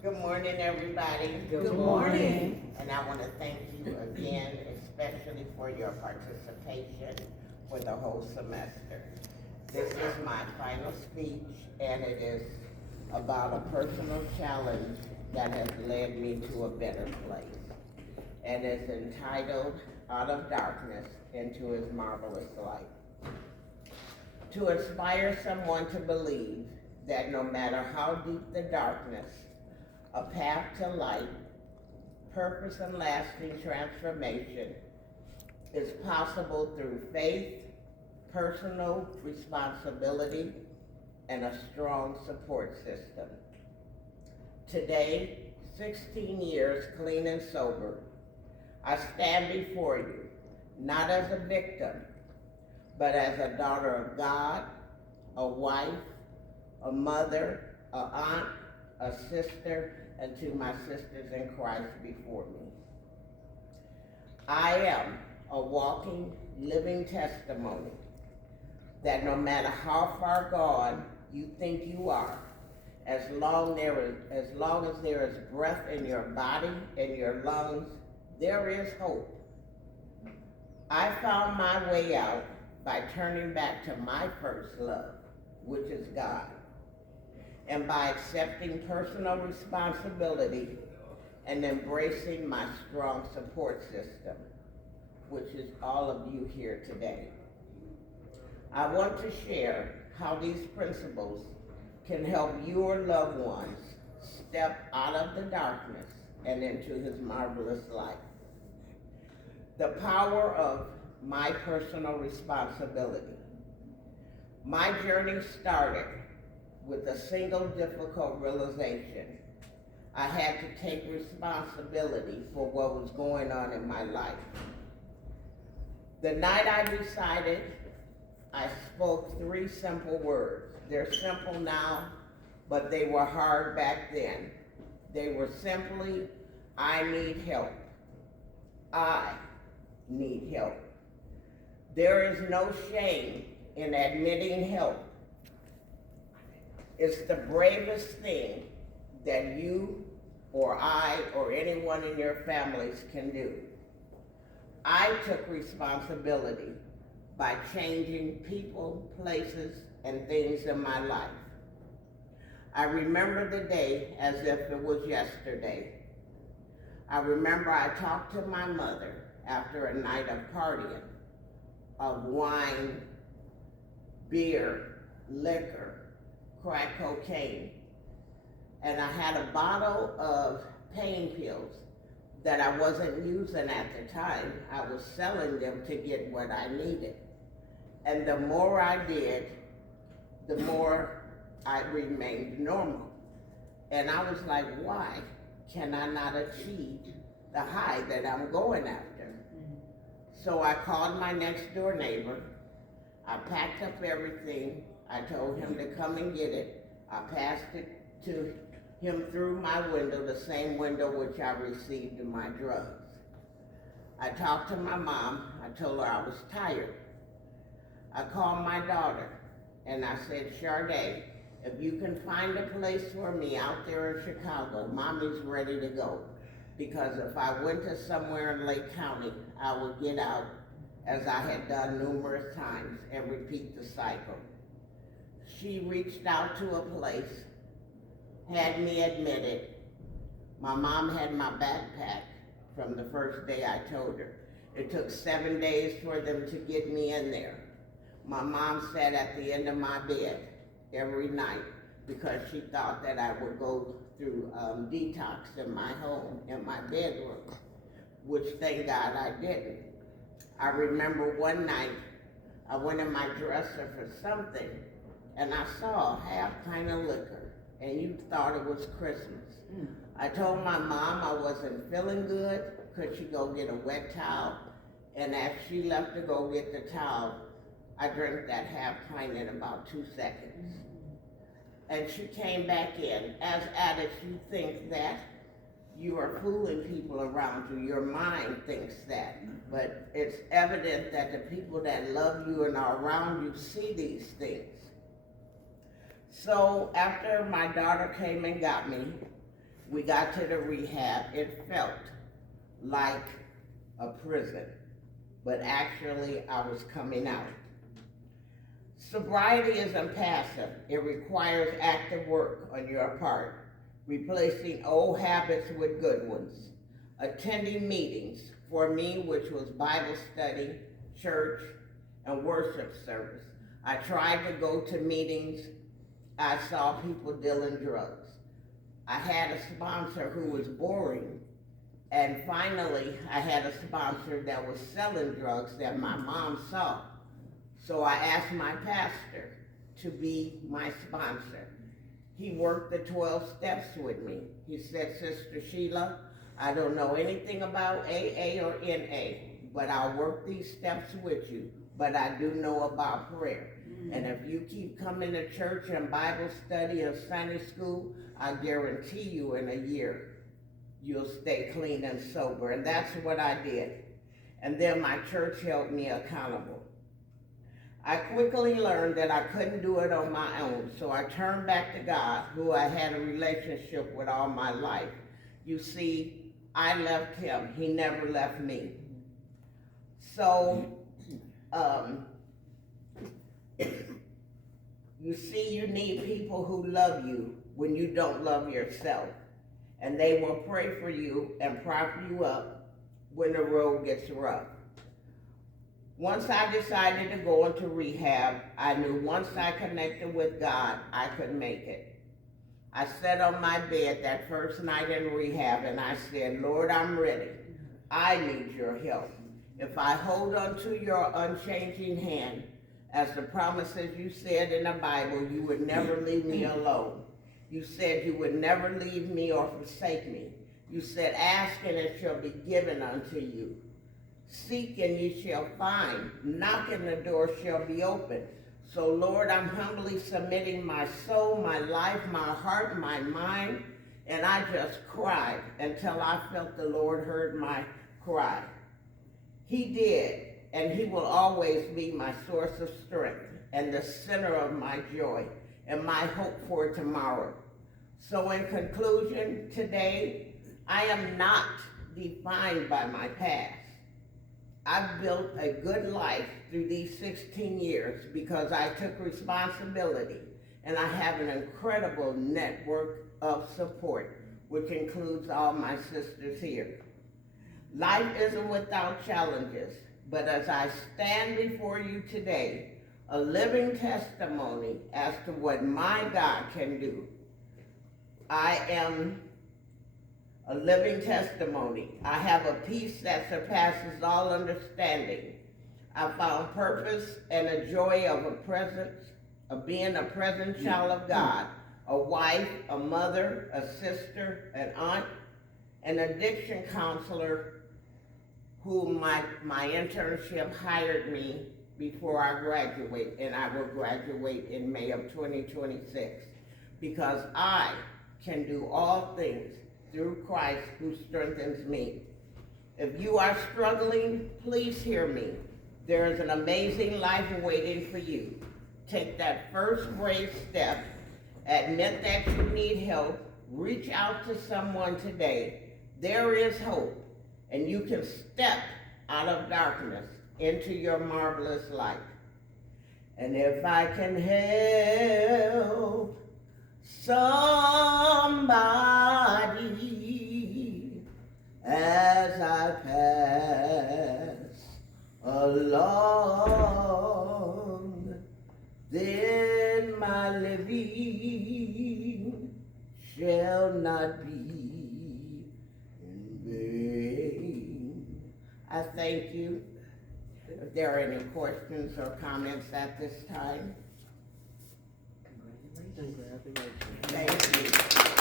Good morning, everybody. Good morning. And I want to thank you again, especially for your participation for the whole semester. This is my final speech, and it is about a personal challenge that has led me to a better place. And it's entitled Out of Darkness into His Marvelous Light. To inspire someone to believe that no matter how deep the darkness, a path to light, purpose, and lasting transformation is possible through faith, personal responsibility, and a strong support system. Today, 16 years clean and sober, I stand before you, not as a victim, but as a daughter of God, a wife, a mother, a aunt, a sister, and to my sisters in Christ before me. I am a walking, living testimony that no matter how far gone you think you are, as long as there is breath in your body and your lungs, there is hope. I found my way out by turning back to my first love, which is God, and by accepting personal responsibility and embracing my strong support system, which is all of you here today. I want to share how these principles can help your loved ones step out of the darkness and into His marvelous light. The power of my personal responsibility. My journey started with a single difficult realization. I had to take responsibility for what was going on in my life. The night I decided, I spoke 3 simple words. They're simple now, but they were hard back then. They were simply, I need help. I need help. There is no shame in admitting help. It's the bravest thing that you or I or anyone in your families can do. I took responsibility by changing people, places, and things in my life. I remember the day as if it was yesterday. I remember I talked to my mother after a night of partying, of wine, beer, liquor, crack cocaine, and I had a bottle of pain pills that I wasn't using at the time. I was selling them to get what I needed. And the more I did, the more I remained normal. And I was like, why can I not achieve the high that I'm going after? So I called my next door neighbor. I packed up everything. I told him to come and get it. I passed it to him through my window, the same window which I received my drugs. I talked to my mom. I told her I was tired. I called my daughter and I said, Sade, if you can find a place for me out there in Chicago, mommy's ready to go. Because if I went to somewhere in Lake County, I would get out as I had done numerous times and repeat the cycle. She reached out to a place, had me admitted. My mom had my backpack from the first day I told her. It took 7 days for them to get me in there. My mom sat at the end of my bed every night because she thought that I would go through detox in my home, in my bedroom, which thank God I didn't. I remember one night I went in my dresser for something and I saw a half pint of liquor, and you thought it was Christmas. I told my mom I wasn't feeling good. Could she go get a wet towel? And as she left to go get the towel, I drank that half pint in about 2 seconds. And she came back in. As addicts, you think that you are fooling people around you. Your mind thinks that. But it's evident that the people that love you and are around you see these things. So after my daughter came and got me, we got to the rehab, it felt like a prison, but actually I was coming out. Sobriety isn't passive. It requires active work on your part, replacing old habits with good ones, attending meetings, for me, which was Bible study, church, and worship service. I tried to go to meetings. I saw people dealing drugs. I had a sponsor who was boring, and finally I had a sponsor that was selling drugs that my mom saw. So I asked my pastor to be my sponsor. He worked the 12 steps with me. He said, Sister Sheila, I don't know anything about AA or NA, but I'll work these steps with you. But I do know about prayer. And if you keep coming to church and Bible study and Sunday school, I guarantee you in a year, you'll stay clean and sober. And that's what I did. And then my church held me accountable. I quickly learned that I couldn't do it on my own, so I turned back to God, who I had a relationship with all my life. You see, I left him. He never left me. So, you see, you need people who love you when you don't love yourself. And they will pray for you and prop you up when the road gets rough. Once I decided to go into rehab, I knew once I connected with God, I could make it. I sat on my bed that first night in rehab and I said, Lord, I'm ready. I need your help. If I hold on to your unchanging hand, as the promises you said in the Bible, you would never leave me alone. You said you would never leave me or forsake me. You said, ask and it shall be given unto you. Seek and ye shall find. Knock and the door shall be opened. So Lord, I'm humbly submitting my soul, my life, my heart, my mind, and I just cried until I felt the Lord heard my cry. He did, and he will always be my source of strength and the center of my joy and my hope for tomorrow. So in conclusion, today, I am not defined by my past. I've built a good life through these 16 years because I took responsibility, and I have an incredible network of support, which includes all my sisters here. Life isn't without challenges, but as I stand before you today, a living testimony as to what my God can do. I am a living testimony. I have a peace that surpasses all understanding. I found purpose and a joy of being a present child of God, a wife, a mother, a sister, an aunt, an addiction counselor who my internship hired me before I graduate, and I will graduate in May of 2026, because I can do all things through Christ who strengthens me. If you are struggling, please hear me. There is an amazing life waiting for you. Take that first brave step, admit that you need help, reach out to someone today. There is hope, and you can step out of darkness into your marvelous light. And if I can help somebody as I pass along, then my living shall not be in vain. I thank you. If there are any questions or comments at this time. Thank you.